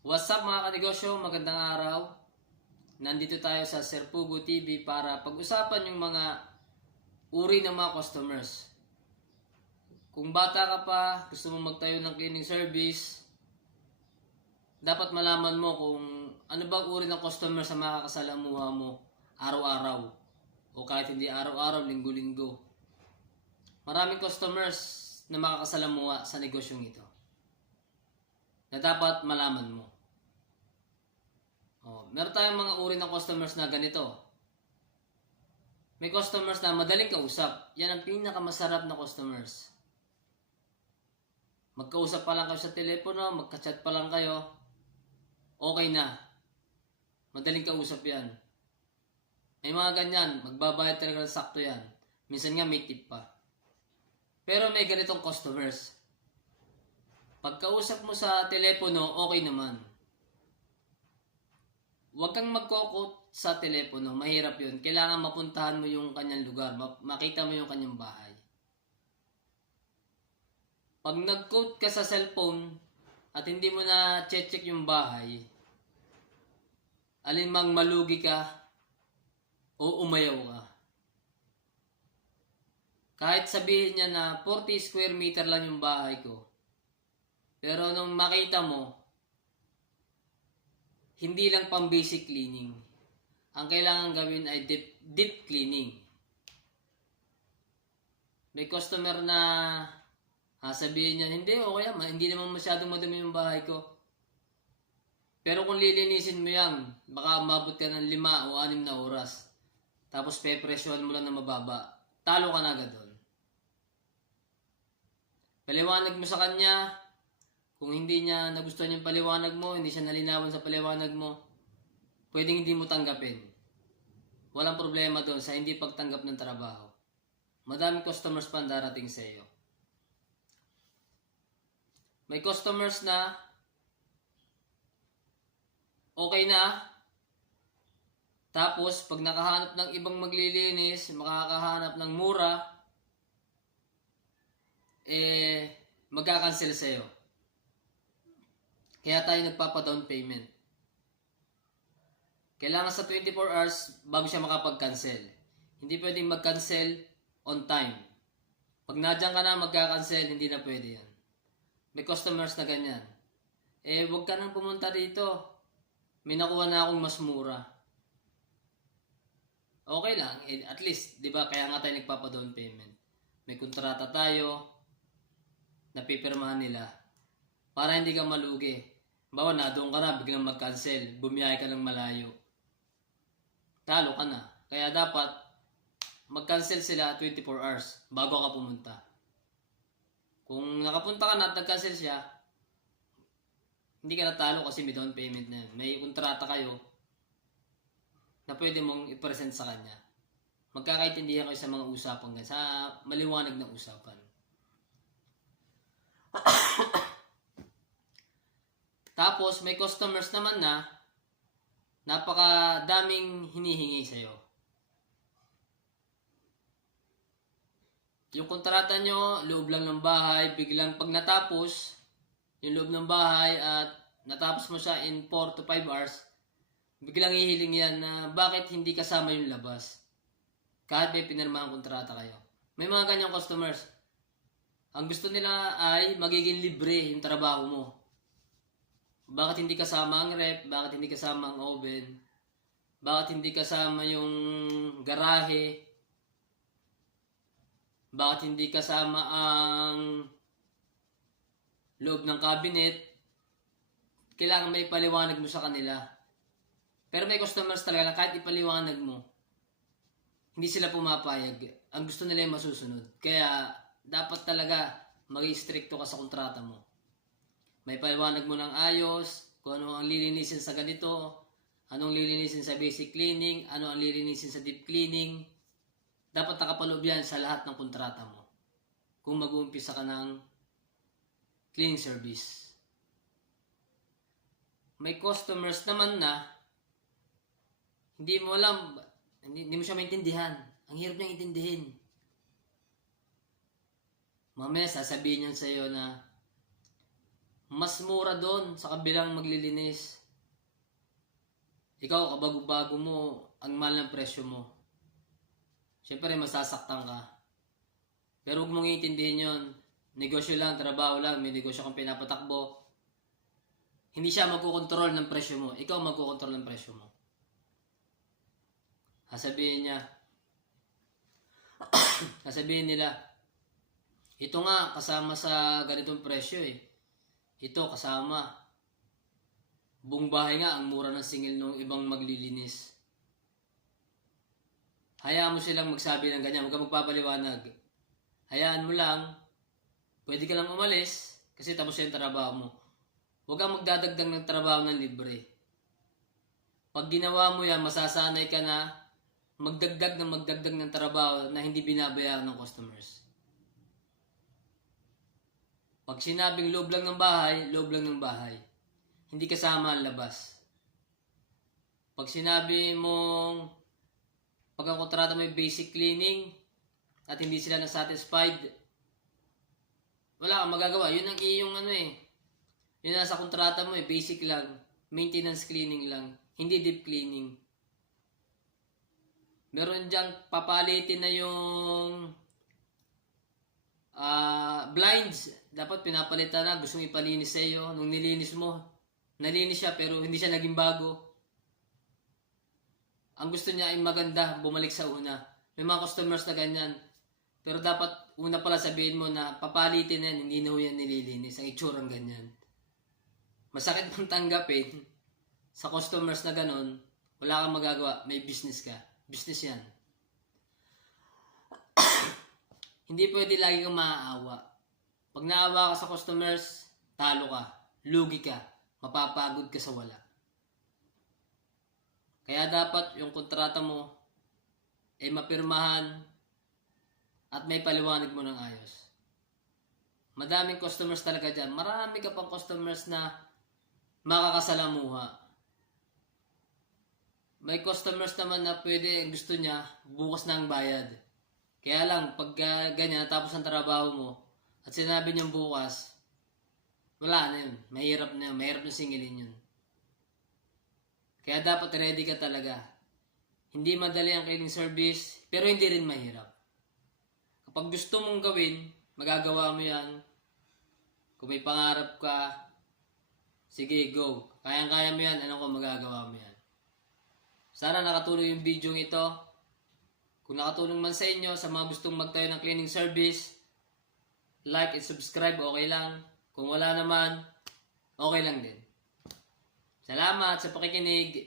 What's up mga kanegosyo? Magandang araw. Nandito tayo sa Sir Pugo TV para pag-usapan yung mga uri ng mga customers. Kung bata ka pa, gusto mo magtayo ng cleaning service, dapat malaman mo kung ano bang uri ng customer sa makakasalamuha mo araw-araw. O kahit hindi araw-araw, linggo-linggo. Maraming customers na makakasalamuha sa negosyong ito na dapat malaman mo. Meron tayong mga uri ng customers na ganito. May customers na madaling kausap. Yan ang pinakamasarap na customers. Magkausap pa lang kayo sa telepono, magka-chat pa lang kayo, okay na. Madaling kausap yan. May mga ganyan, magbabayad talaga ng sakto yan. Minsan nga may tip pa. Pero may ganitong customers. Pagkausap mo sa telepono, okay naman. Huwag kang magko-quote sa telepono, mahirap yun. Kailangan mapuntahan mo yung kanyang lugar, makita mo yung kanyang bahay. Pag nag-quote ka sa cellphone at hindi mo na check yung bahay, alinmang malugi ka o umayaw ka. Kahit sabihin niya na 40 square meter lang yung bahay ko, pero nung makita mo, hindi lang pang basic cleaning. Ang kailangan gawin ay deep cleaning. May customer na sabihin niya, hindi, okay naman, hindi naman masyadong madumi yung bahay ko. Pero kung lilinisin mo yan, baka umabot ka ng 5 o 6 na oras. Tapos pepresyohan mo lang na mababa. Talo ka na agad doon. Paliwanag mo sa kanya. Kung hindi niya nagustuhan yung paliwanag mo, hindi siya nalinawan sa paliwanag mo, pwedeng hindi mo tanggapin. Walang problema doon sa hindi pagtanggap ng trabaho. Madaming customers pa darating sa iyo. May customers na okay na, tapos pag nakahanap ng ibang maglilinis, makakahanap ng mura, magkakancel sa iyo. Kaya tayo nagpapa-down payment. Kailangan sa 24 hours bago siya makapag-cancel. Hindi pwedeng mag-cancel on time. Pag nadyan ka na magka-cancel, hindi na pwede yan. May customers na ganyan. Huwag ka nang pumunta dito. May nakuha na akong mas mura. Okay lang. At least, di ba, kaya nga tayo nagpapa-down payment. May kontrata tayo, napipirmahan nila. Para hindi ka malugi. Bawa na, doon ka na, biglang mag-cancel, bumiyahe ka ng malayo. Talo ka na. Kaya dapat, mag-cancel sila 24 hours bago ka pumunta. Kung nakapunta ka na at nag-cancel siya, hindi ka natalo kasi may down payment na yun. May kontrata kayo na pwede mong i-present sa kanya. Magkakaintindihan kayo sa mga usapan, sa maliwanag na usapan. Tapos, may customers naman na napakadaming hinihingi sa'yo. Yung kontrata nyo, loob lang ng bahay, biglang pag natapos, yung loob ng bahay at natapos mo siya in 4 to 5 hours, biglang hihiling yan na bakit hindi kasama yung labas. Kahit may pinirmahan kontrata kayo. May mga ganyang customers. Ang gusto nila ay magiging libre yung trabaho mo. Bakit hindi kasama ang rep? Bakit hindi kasama ang oven? Bakit hindi kasama yung garahe? Bakit hindi kasama ang loob ng cabinet? Kailangan may ipaliwanag mo sa kanila. Pero may customers talaga na kahit ipaliwanag mo, hindi sila pumapayag. Ang gusto nila yung masusunod. Kaya dapat talaga mag-istrikto ka sa kontrata mo. May paliwanag mo ng ayos, kung ano ang lilinisin sa ganito, anong lilinisin sa basic cleaning, ano ang lilinisin sa deep cleaning. Dapat nakapaloob yan sa lahat ng kontrata mo. Kung mag-uumpisa ka ng cleaning service. May customers naman na hindi mo alam, hindi mo siya maintindihan. Ang hirap niyang intindihin. Mamaya sasabihin niya sa iyo na mas mura doon sa kabilang maglilinis. Ikaw, kabago-bago mo, ang mahal ng presyo mo. Siyempre, masasaktan ka. Pero huwag mong iintindihin yun. Negosyo lang, trabaho lang, may negosyo kang pinapatakbo. Hindi siya magkukontrol ng presyo mo. Ikaw magkukontrol ng presyo mo. Sasabihin nila, ito nga, kasama sa ganitong presyo eh. Ito, kasama. Buong bahay nga, ang mura ng singil ng ibang maglilinis. Hayaan mo silang magsabi ng ganyan, huwag kang magpapaliwanag. Hayaan mo lang, pwede ka lang umalis, kasi tapos yung trabaho mo. Huwag kang magdadagdag ng trabaho ng libre. Pag ginawa mo yan, masasanay ka na magdagdag ng trabaho na hindi binabayaran ng customers. Pag sinabing loob lang ng bahay, loob lang ng bahay. Hindi kasama ang labas. Pag sinabi mong pagkakontrata mo yung basic cleaning at hindi sila na-satisfied, wala kang magagawa. Yun ang iyong yun nasa kontrata mo basic lang. Maintenance cleaning lang. Hindi deep cleaning. Meron diyang papalitin na yung blinds. Dapat pinapalitan na. Gustong ipalinis sa iyo. Nung nilinis mo, nalinis siya pero hindi siya naging bago. Ang gusto niya ay maganda, bumalik sa una. May mga customers na ganyan. Pero dapat una pala sabihin mo na papalitin yan, hindi na yan nililinis. Ang itsurang ganyan. Masakit pang tanggapin sa customers na ganon, wala kang magagawa, may business ka. Business yan. Hindi pwede lagi kang maaawa. Pag naawa ka sa customers, talo ka, lugi ka, mapapagod ka sa wala. Kaya dapat yung kontrata mo ay mapirmahan at may paliwanag mo ng ayos. Madaming customers talaga dyan. Marami ka pang customers na makakasalamuha. May customers naman na pwede, gusto niya, bukas na ang bayad. Kaya lang, pag ganyan, natapos ang trabaho mo, at sinabi niyang bukas, wala na yun. Mahirap na yun. Mahirap na singilin yun. Kaya dapat ready ka talaga. Hindi madali ang cleaning service, pero hindi rin mahirap. Kapag gusto mong gawin, magagawa mo yan. Kung may pangarap ka, sige, go. Kayang-kaya mo yan, anong kung magagawa mo yan. Sana nakatulong yung video ito. Kung nakatulong man sa inyo, sa mga gustong magtayo ng cleaning service, like and subscribe, okay lang. Kung wala naman, okay lang din. Salamat sa pakikinig.